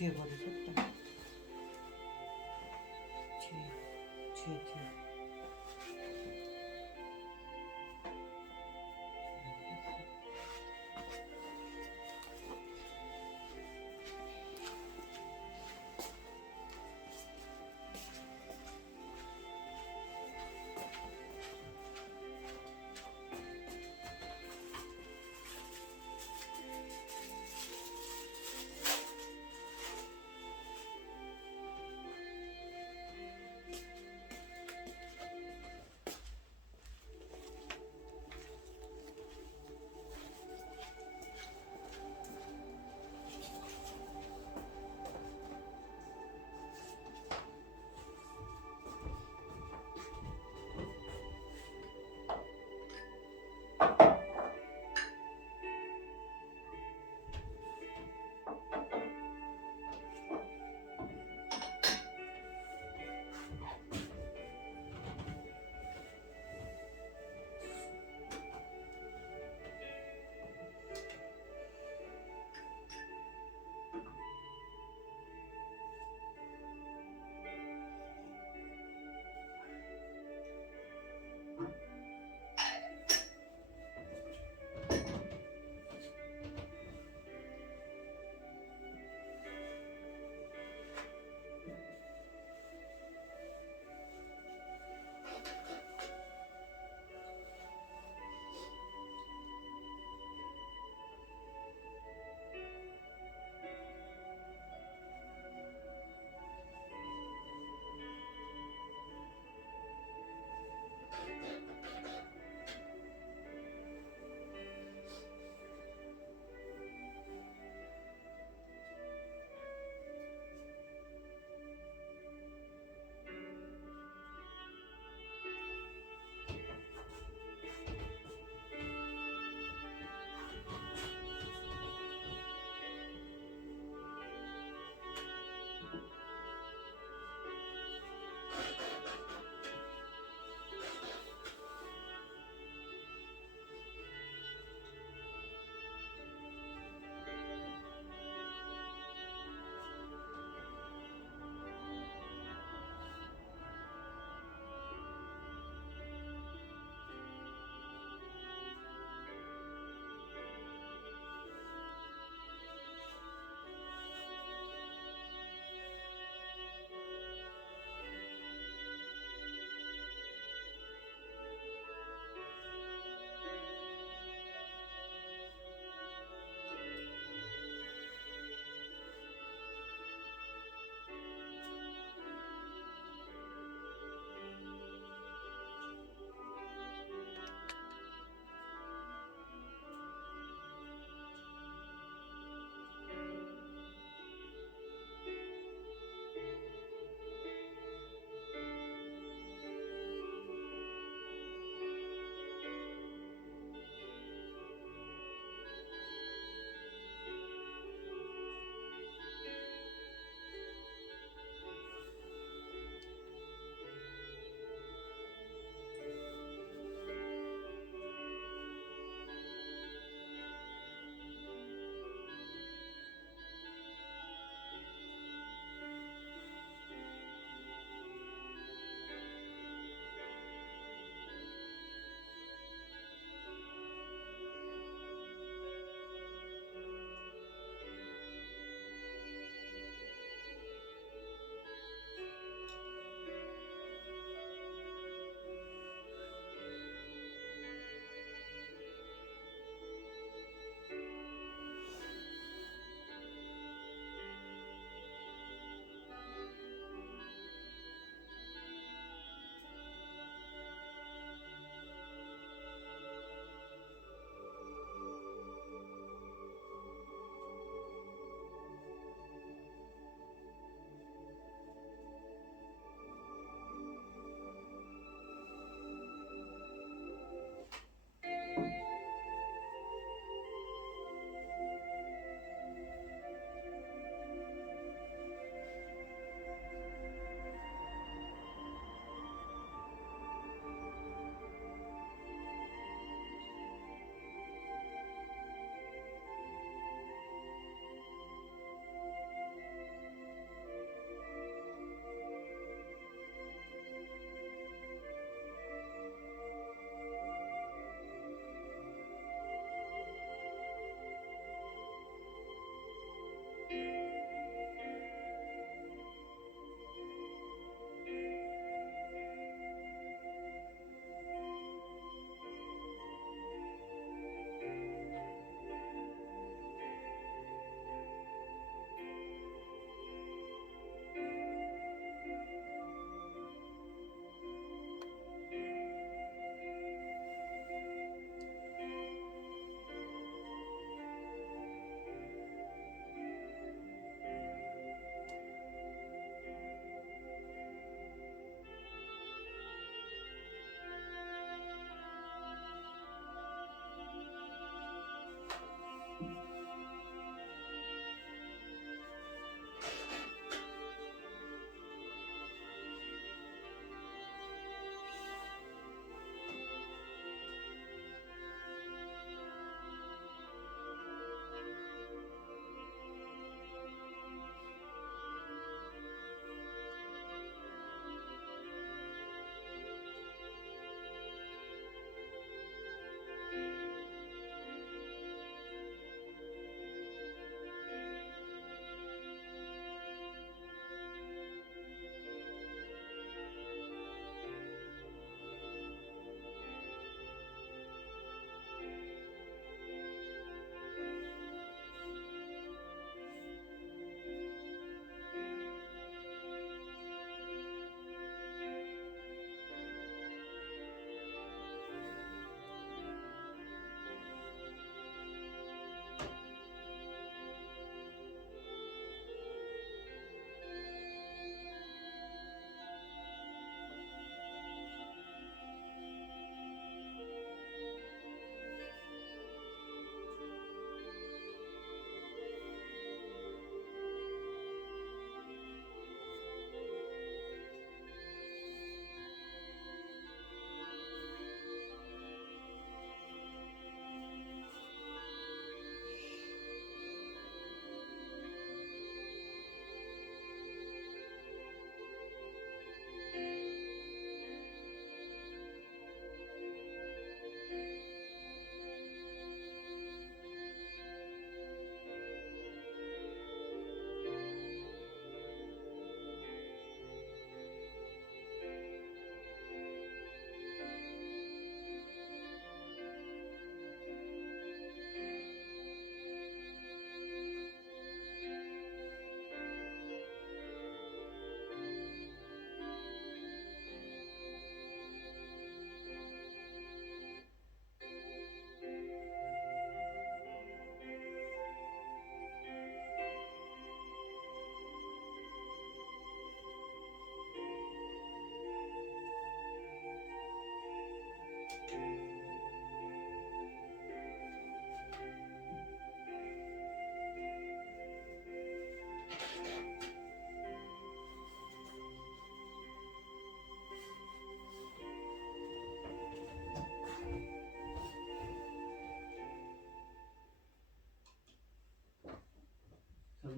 뒤에 머리 섰다. 뒤에.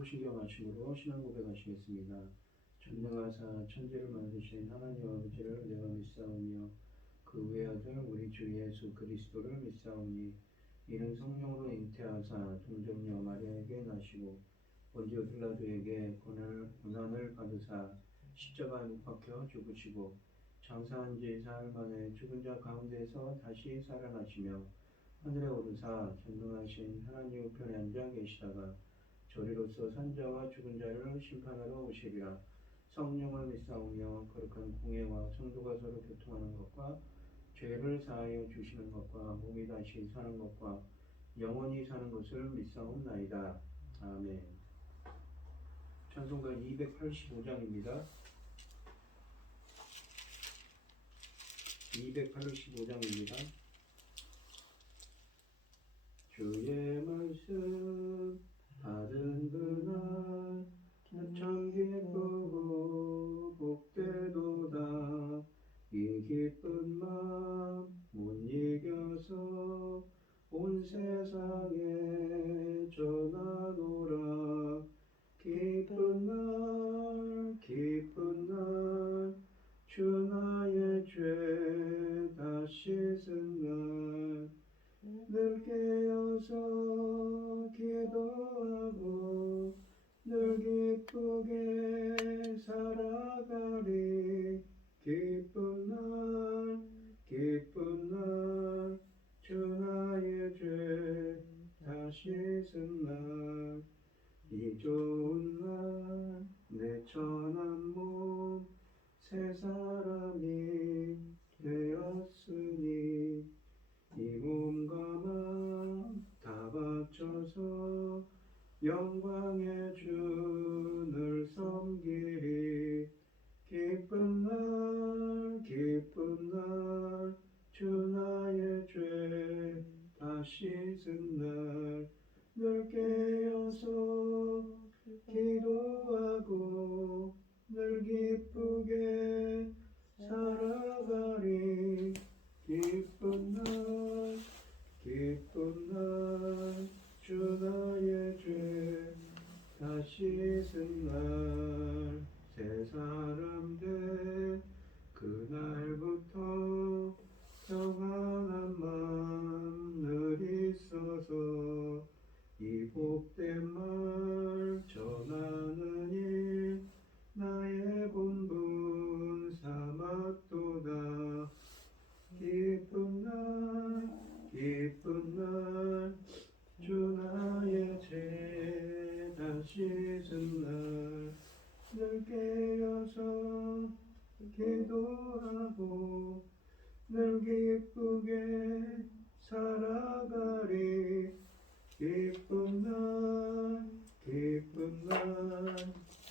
소신경하심으로 신앙 고백하시겠습니다. 전능하사 천지를 만드신 하나님 아버지를 내가 믿사오며 그 외아들 우리 주 예수 그리스도를 믿사오니 이는 성령으로 잉태하사 동정녀 마리아에게 나시고 본디오 빌라도에게 고난을 받으사 십자가에 못 박혀 죽으시고 장사한 지 사흘 만에 죽은 자 가운데서 다시 살아나시며 하늘에 오르사 전능하신 하나님 우편에 앉아 계시다가 저리로서 산자와 죽은 자를 심판하러 오시리라. 성령을 믿사오며 거룩한 공예와 성도가 서로 교통하는 것과 죄를 사하여 주시는 것과 몸이 다시 사는 것과 영원히 사는 것을 믿사옵나이다. 아멘. 찬송가 285장입니다. 285장입니다. 주의 말씀 받은 그날 참 기쁘고 복되도다. 이 기쁜 마음 못 이겨서 온 세상에 전하노라. 기쁜 날 주 나의 죄 다 씻은 날 늘 깨어서 기도하고 늘 기쁘게 살아가리. 기쁜 날 주 나의 죄 다 씻은 날 이 좋은 날 내 천한 몸 새 사람이 되었으니 이 몸과 마음 다 바쳐서 영광의 주를 섬기리. 기쁜 날 주 나의 죄 다 씻은 날 늘 깨어서 기도하고 늘 기쁘게 살아가리. 기쁜 날 주 나의 죄 다 씻은 날 새 사람 된 그날부터 평안한 마음 늘 있어서 이 복된 말 전하는 일 나의 본분 삼았도다. 기쁜 날 주 나의 죄 다 씻은 날 늘 깨어서 기도하고 늘 기쁘게 살아가리. 기쁜 날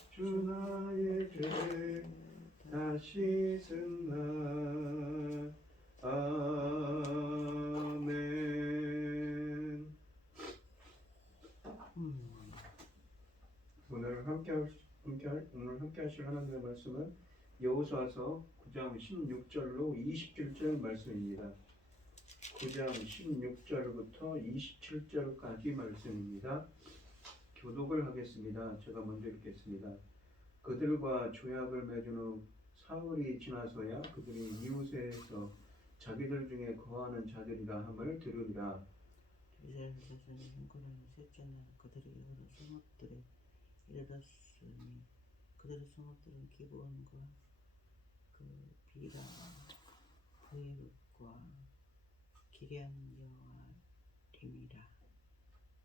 주 나의 죄 다 씻은 날. 아멘. 오늘 함께 하실 하나님의 말씀은 여호수아서 9장 16절로 27절 말씀입니다. 9장 16절부터 27절까지 말씀입니다. 교독을 하겠습니다. 제가 먼저 읽겠습니다. 그들과 조약을 맺은 후 사흘이 지나서야 그들이 이웃에서 자기들 중에 거하는 자들이라 함을 들으리라. 이스라엘 자손이 행군하는 셋째 날 그들이 여러 성읍들에 이르렀으니 그들의 성읍들은 기브온과 그 비라 브엘과 기럇여아림이라.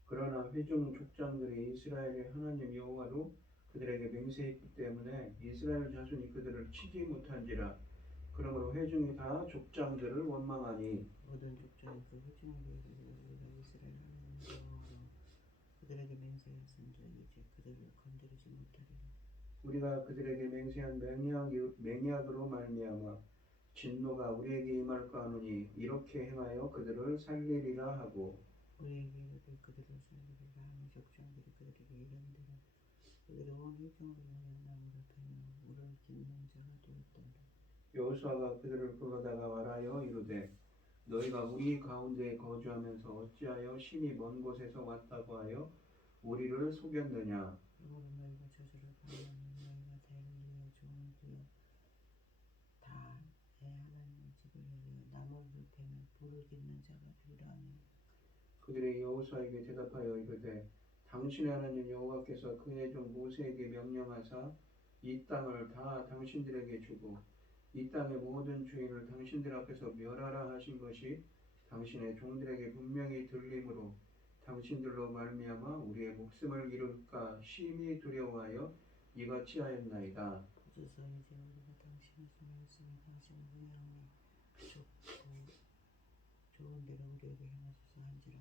그러나 회중 족장들이 이스라엘의 하나님 여호와로 그들에게 맹세했기 때문에 이스라엘 자손이 그들을 치지 못한지라. 그러므로 회중이 다 족장들을 원망하니 모든 족장이 그 회중에게 이르기를 우리가 이스라엘 하나님 여호와로 그들에게 맹세하였은즉 이제 그들을 건드리지 못하리라. 우리가 그들에게 맹세한 맹약으로 말미암아 진노가 우리에게 임할까 하노니 이렇게 행하여 그들을 살리리라 하고 우리에게 이르되 그들을 살리리라 하니 족장들이 그들에게 이른대로 그들이 온 회중을 위하여 나무를 패며 물을 깃는 자가 되었더라. 여호수아가 그들을 불러다가 말하여 이르되 너희가 우리 가운데 거주하면서 어찌하여 심히 먼 곳에서 왔다고 하여 우리를 속였느냐. 그러므로 너희가 저주를 받으면 너희가 대리의 종을 되어 다 내 하나님의 집을 위하여 나무를 베며 불을 깃는 자가 되리라니. 그들이 여호수아에게 대답하여 이르되 당신의 하나님 여호와께서 그의 종 모세에게 명령하사 이 땅을 다 당신들에게 주고 이 땅의 모든 주인을 당신들 앞에서 멸하라 하신 것이 당신의 종들에게 분명히 들림으로 당신들로 말미암아 우리의 목숨을 잃을까 심히 두려워하여 이같이 하였나이다. 그래서 이제 우리가 당신의 손에 있으니 당신은 분명히 좋은 대로 우리에게 행하소서 한지라.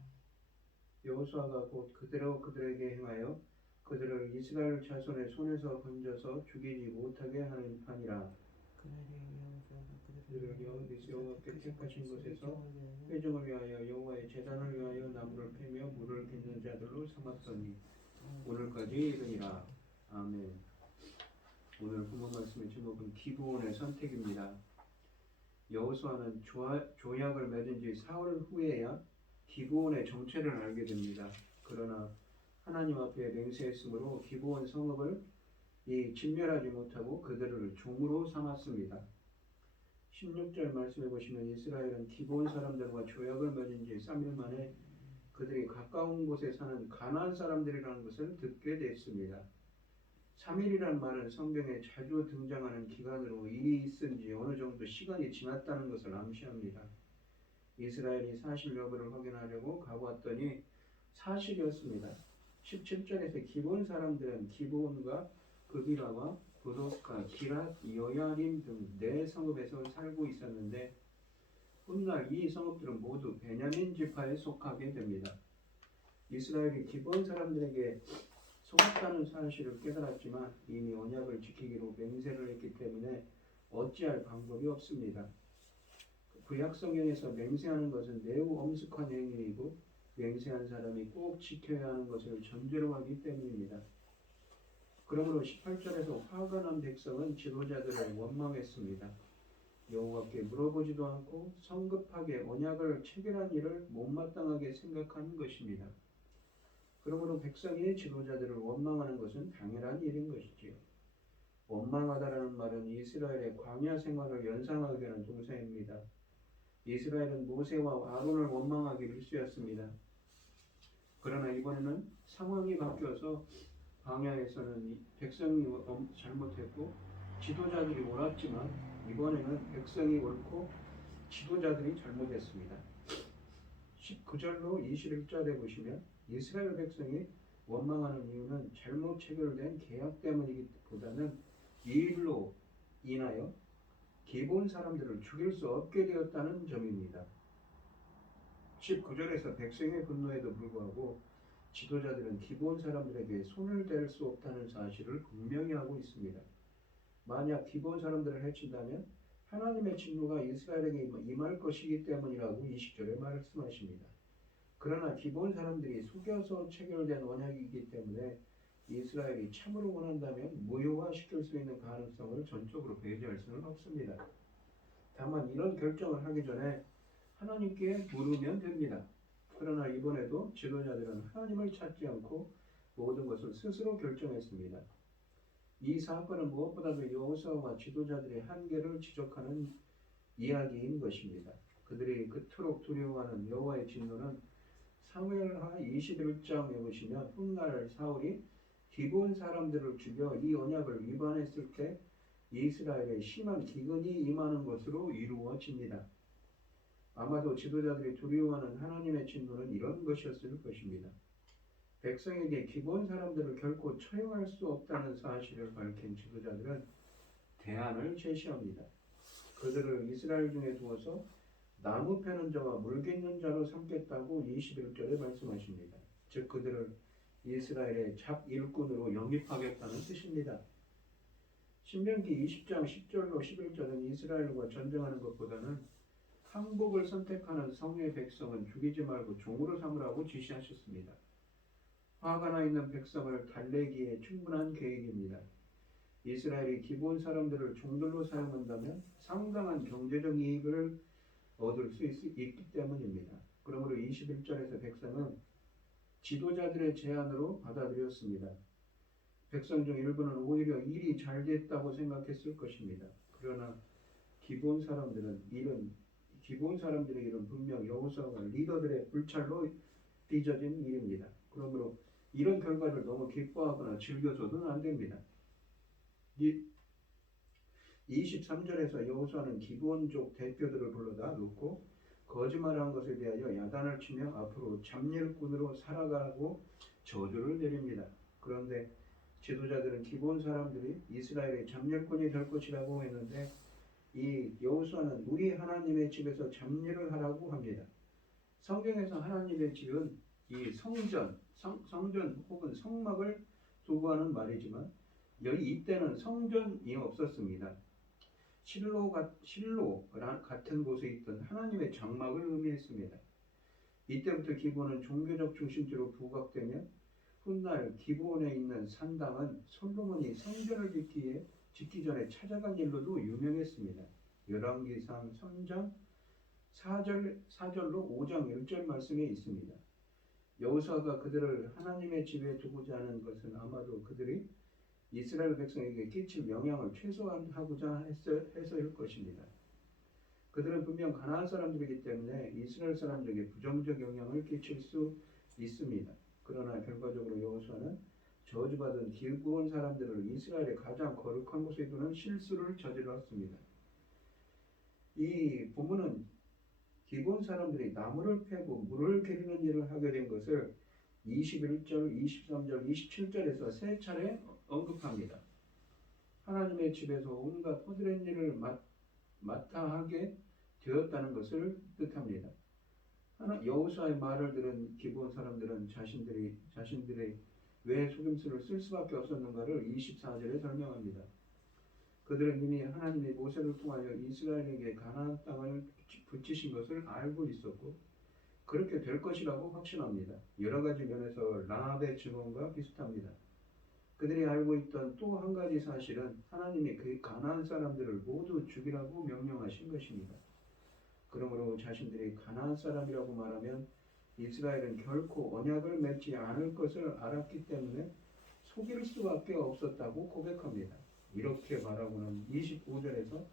여호수아가 곧 그대로 그들에게 행하여 그들을 이스라엘 자손의 손에서 건져서 죽이지 못하게 하니라. 그날에 여호수아가 그들을 여호와께 택하신 곳에서 회중을 위하여 여호와의 제단을 위하여 나무를 패며 물을 깃는 자들로 삼았더니 오늘까지 이르니라. 아멘. 오늘 본문 말씀의 제목은 기브온의 선택입니다. 여호수아는 조약을 맺은 지 사흘 후에야 기브온의 정체를 알게 됩니다. 그러나 하나님 앞에 맹세했으므로 기브온 성읍을 진멸하지 못하고 그들을 종으로 삼았습니다. 16절 말씀해 보시면 이스라엘은 기브온 사람들과 조약을 맺은 지 3일 만에 그들이 가까운 곳에 사는 가나안 사람들이라는 것을 듣게 됐습니다. 3일이란 말은 성경에 자주 등장하는 기간으로 일이 있은 지 어느 정도 시간이 지났다는 것을 암시합니다. 이스라엘이 사실 여부를 확인하려고 가보았더니 사실이었습니다. 17절에서 기브온 사람들은 기브온과 그비라와 브로스카, 기랏, 여야림 등 4성읍에서 살고 있었는데 훗날 이 성읍들은 모두 베냐민 지파에 속하게 됩니다. 이스라엘이 기브온 사람들에게 속았다는 사실을 깨달았지만 이미 언약을 지키기로 맹세를 했기 때문에 어찌할 방법이 없습니다. 구약 성경에서 맹세하는 것은 매우 엄숙한 행위이고 맹세한 사람이 꼭 지켜야 하는 것을 전제로 하기 때문입니다. 그러므로 18절에서 화가 난 백성은 지도자들을 원망했습니다. 여호와께 물어보지도 않고 성급하게 언약을 체결한 일을 못마땅하게 생각하는 것입니다. 그러므로 백성이 지도자들을 원망하는 것은 당연한 일인 것이지요. 원망하다라는 말은 이스라엘의 광야 생활을 연상하게 하는 동사입니다. 이스라엘은 모세와 아론을 원망하기를 쓰였습니다. 그러나 이번에는 상황이 바뀌어서 광야에서는 백성이 잘못했고 지도자들이 옳았지만 이번에는 백성이 옳고 지도자들이 잘못했습니다. 19절로 21절에 보시면 이스라엘 백성이 원망하는 이유는 잘못 체결된 계약 때문이기보다는 이 일로 인하여 기브온 사람들을 죽일 수 없게 되었다는 점입니다. 19절에서 백성의 분노에도 불구하고 지도자들은 기브온 사람들에게 손을 댈 수 없다는 사실을 분명히 하고 있습니다. 만약 기브온 사람들을 해친다면 하나님의 진노가 이스라엘에게 임할 것이기 때문이라고 20절에 말씀하십니다. 그러나 기브온 사람들이 속여서 체결된 언약이기 때문에 이스라엘이 참으로 원한다면 무효화시킬 수 있는 가능성을 전적으로 배제할 수는 없습니다. 다만 이런 결정을 하기 전에 하나님께 물으면 됩니다. 그러나 이번에도 지도자들은 하나님을 찾지 않고 모든 것을 스스로 결정했습니다. 이 사건은 무엇보다도 여호수아와 지도자들의 한계를 지적하는 이야기인 것입니다. 그들이 그토록 두려워하는 여호와의 진노는 사무엘하 21장에 보시면 훗날 사울이 기브온 사람들을 죽여 이 언약을 위반했을 때 이스라엘에 심한 기근이 임하는 것으로 이루어집니다. 아마도 지도자들이 두려워하는 하나님의 진노는 이런 것이었을 것입니다. 백성에게 기브온 사람들을 결코 처형할 수 없다는 사실을 밝힌 지도자들은 대안을 제시합니다. 그들을 이스라엘 중에 두어서 나무 패는 자와 물 깃는 자로 삼겠다고 21절에 말씀하십니다. 즉 그들을 이스라엘의 잡일꾼으로 영입하겠다는 뜻입니다. 신명기 20장 10절로 11절은 이스라엘과 전쟁하는 것보다는 항복을 선택하는 성의 백성은 죽이지 말고 종으로 삼으라고 지시하셨습니다. 화가 나 있는 백성을 달래기에 충분한 계획입니다. 이스라엘이 기브온 사람들을 종들로 사용한다면 상당한 경제적 이익을 얻을 수 있기 때문입니다. 그러므로 21절에서 백성은 지도자들의 제안으로 받아들였습니다. 백성 중 일부는 오히려 일이 잘 됐다고 생각했을 것입니다. 그러나 기본 사람들의 일은 분명 여호수아와 리더들의 불찰로 빚어진 일입니다. 그러므로 이런 결과를 너무 기뻐하거나 즐겨서는 안 됩니다. 23절에서 여호수아는 기브온족 대표들을 불러다 놓고 거짓말한 것에 대하여 야단을 치며 앞으로 잡일꾼으로 살아가라고 저주를 내립니다. 그런데 지도자들은 기브온 사람들이 이스라엘의 잡일꾼이 될 것이라고 했는데 이 여호수아는 우리 하나님의 집에서 잡일을 하라고 합니다. 성경에서 하나님의 집은 이 성전 혹은 성막을 두고 하는 말이지만 이때는 성전이 없었습니다. 실로 같은 곳에 있던 하나님의 장막을 의미했습니다. 이때부터 기브온은 종교적 중심지로 부각되며 훗날 기브온에 있는 산당은 솔로몬이 성전을 짓기 전에 찾아간 일로도 유명했습니다. 열왕기상 3장 4절로 5장 1절 말씀에 있습니다. 여호수아가 그들을 하나님의 집에 두고자 하는 것은 아마도 그들이 이스라엘 백성에게 끼칠 영향을 최소화하고자 해서일 것입니다. 그들은 분명 가나안 사람들이기 때문에 이스라엘 사람들에게 부정적 영향을 끼칠 수 있습니다. 그러나 결과적으로 여호수아는 저주받은 기브온 사람들을 이스라엘의 가장 거룩한 곳에 두는 실수를 저질렀습니다. 이 본문은 기브온 사람들이 나무를 패고 물을 기르는 일을 하게 된 것을 21절, 23절, 27절에서 세 차례 언급합니다. 하나님의 집에서 온갖 허드렛 일을 맡아 하게 되었다는 것을 뜻합니다. 여호수아의 말을 들은 기브온 사람들은 자신들이 왜 속임수를 쓸 수밖에 없었는가를 24절에 설명합니다. 그들은 이미 하나님이 모세를 통하여 이스라엘에게 가나안 땅을 붙이신 것을 알고 있었고 그렇게 될 것이라고 확신합니다. 여러 가지 면에서 라합의 증언과 비슷합니다. 그들이 알고 있던 또 한 가지 사실은 하나님이 그 가나안 사람들을 모두 죽이라고 명령하신 것입니다. 그러므로 자신들이 가나안 사람이라고 말하면 이스라엘은 결코 언약을 맺지 않을 것을 알았기 때문에 속일 수밖에 없었다고 고백합니다. 이렇게 말하고는 25절에서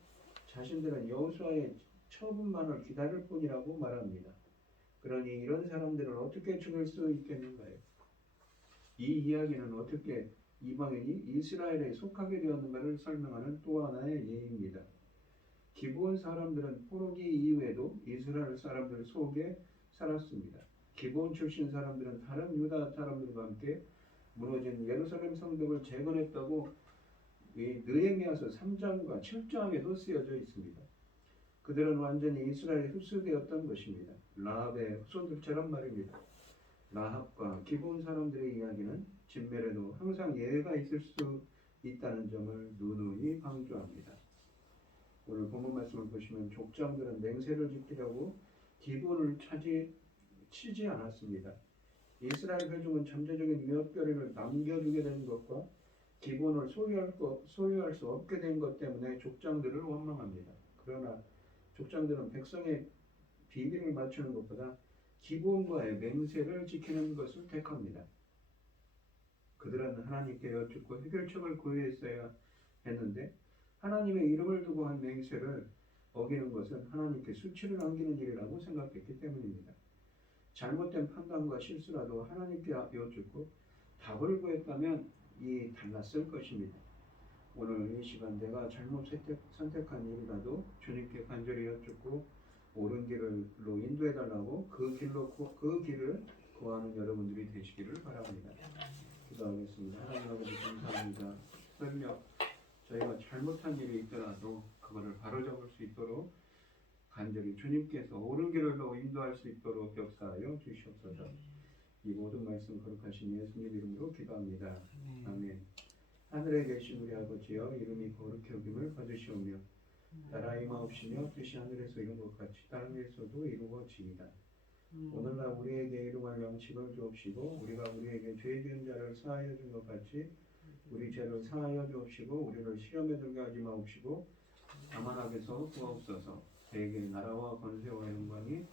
자신들은 여호수아의 처분만을 기다릴 뿐이라고 말합니다. 그러니 이런 사람들을 어떻게 죽일 수 있겠는가요? 이 이야기는 어떻게 이방인이 이스라엘에 속하게 되었는가를 설명하는 또 하나의 예입니다. 기브온 사람들은 포로기 이후에도 이스라엘 사람들 속에 살았습니다. 기브온 출신 사람들은 다른 유다 사람들과 함께 무너진 예루살렘 성벽을 재건했다고 느헤미야서 3장과 7장에도 쓰여져 있습니다. 그들은 완전히 이스라엘에 흡수되었던 것입니다. 라합의 후손들처럼 말입니다. 라합과 기브온 사람들의 이야기는 진멸에도 항상 예외가 있을 수 있다는 점을 누누이 강조합니다. 오늘 본문 말씀을 보시면 족장들은 맹세를 지키려고 기브온을 치지 않았습니다. 이스라엘 회중은 잠재적인 위협거리를 남겨두게 된 것과 기브온을 소유할 수 없게 된 것 때문에 족장들을 원망합니다. 그러나 족장들은 백성의 비밀을 맞추는 것보다 기브온과의 맹세를 지키는 것을 택합니다. 그들은 하나님께 여쭙고 해결책을 구했어야 했는데 하나님의 이름을 두고 한 맹세를 어기는 것은 하나님께 수치를 안기는 일이라고 생각했기 때문입니다. 잘못된 판단과 실수라도 하나님께 여쭙고 답을 구했다면 달랐을 것입니다. 오늘 이 시간 내가 잘못 선택한 일이라도 주님께 간절히 여쭙고 옳은 길로 인도해달라고 그 길을 구하는 여러분들이 되시기를 바랍니다. 기도하겠습니다. 하나님 아버지 감사합니다. 설령 저희가 잘못한 일이 있더라도 그거를 바로잡을 수 있도록 간절히 주님께서 옳은 길로 인도할 수 있도록 역사하여 주시옵소서. 이 모든 말씀 거룩하신 예수님 이름으로 기도합니다. 아멘. 하늘에 계신 우리 아버지여 이름이 거룩히 여김을 받으시오며 나라 임하옵시며 뜻이 하늘에서 이룬 것 같이 땅에서도 이루어지이다. 오늘날 우리에게 일용할 양식을 주옵시고 우리가 우리에게 죄 지은 자를 사하여 준 것 같이 우리 죄를 사하여 주옵시고 우리를 시험에 들게 하지 마옵시고 다만 악에서 구하옵소서. 대개 나라와 권세와 영광이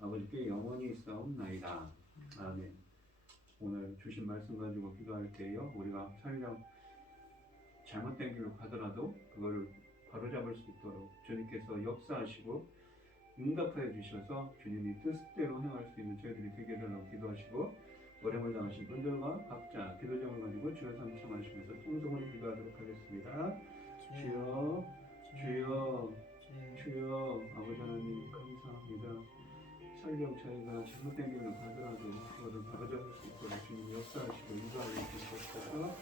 아버지께 영원히 있사옵나이다. 아멘. 오늘 주신 말씀 가지고 기도할 때요, 우리가 설령 잘못된 길로 가더라도 그거를 바로잡을 수 있도록 주님께서 역사하시고 응답하여 주셔서 주님이 뜻대로 행할 수 있는 저희들이 되게 해달라고 기도하시고, 어려움을 당하신 분들과 각자 기도 제목을 가지고 주여 삼창하시면서 통성으로 기도하도록 하겠습니다. 주여, 주여, 주여. 아버지 하나님 감사합니다. 설령 저희가 잘못된 길로 가더라도 그거를 바로잡을 수 있도록 주님 역사하시고 인도하여 주시옵소서.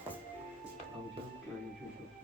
아버지 함께하여 주시옵소서.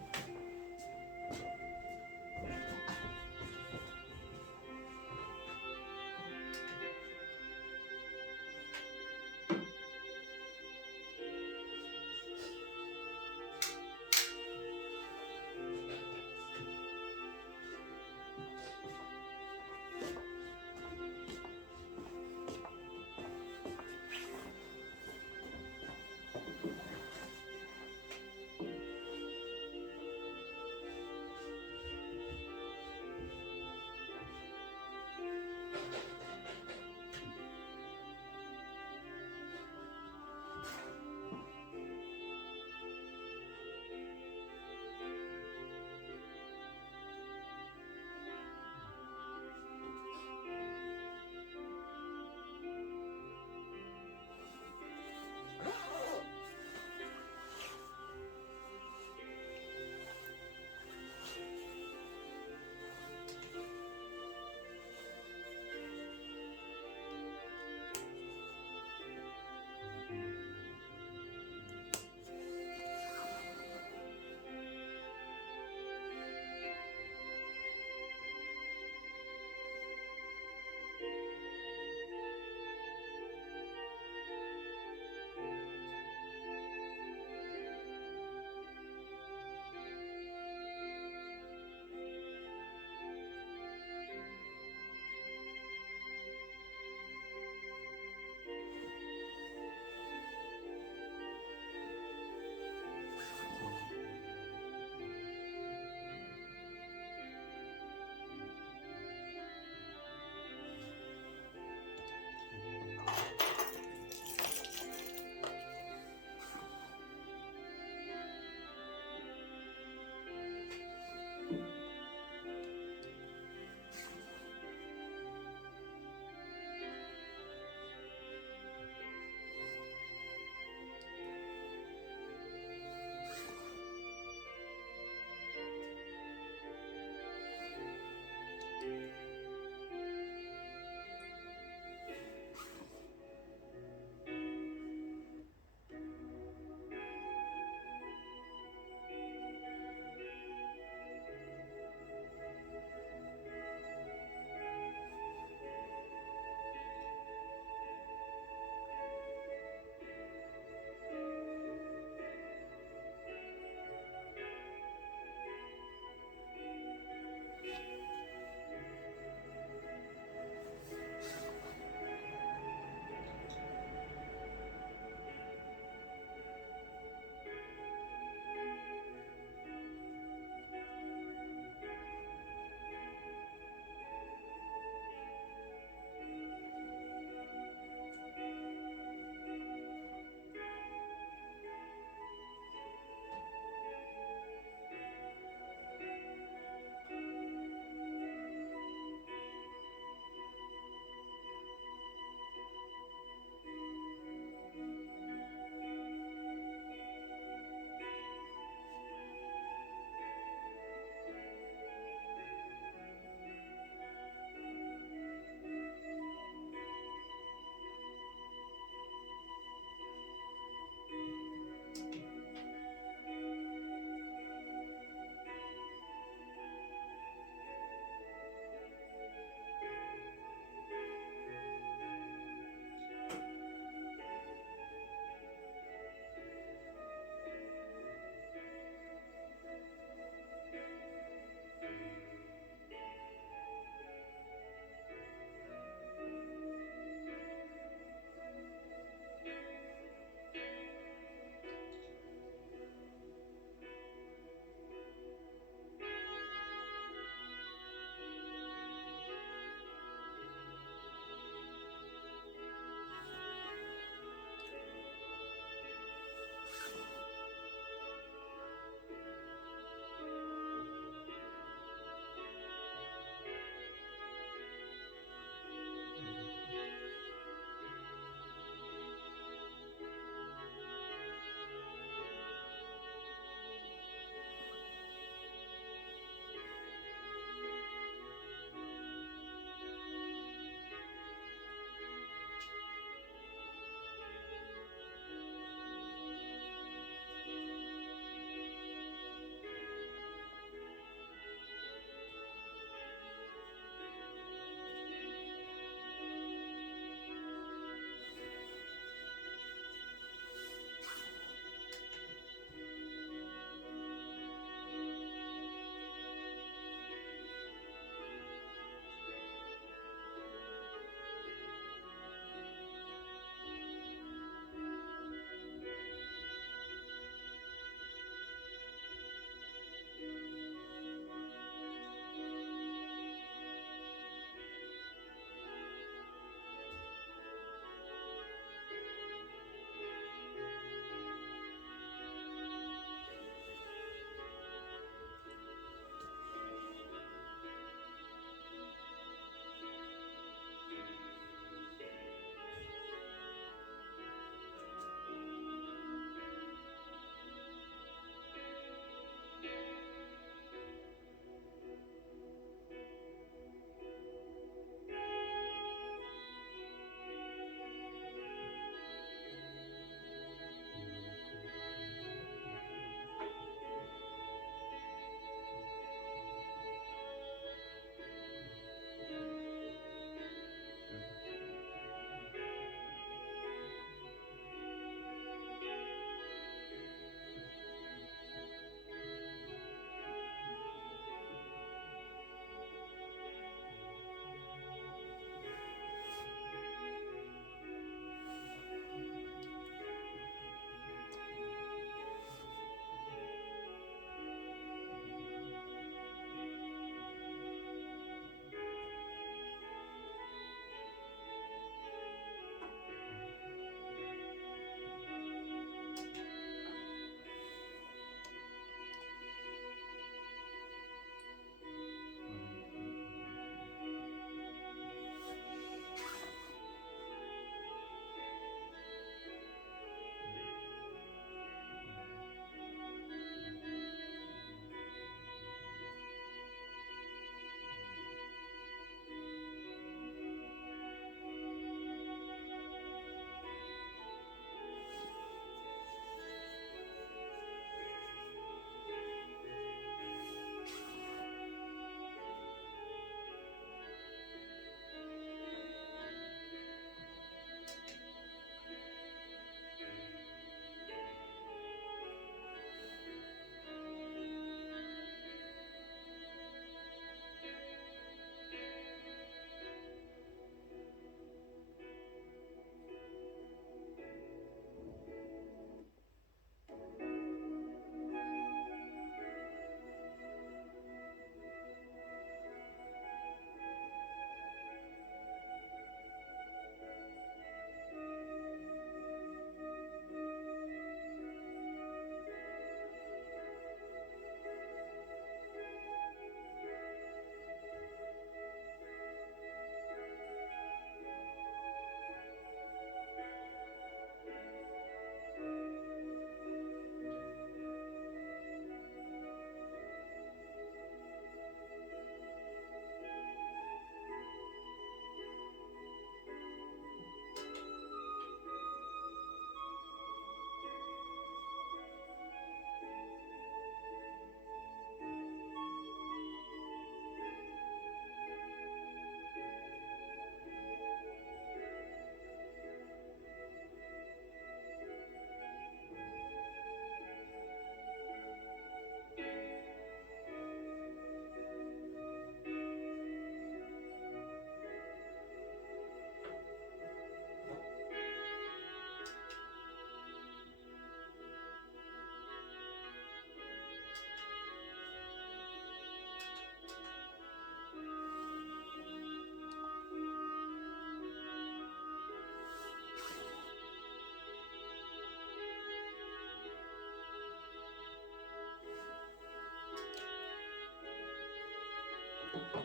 아멘.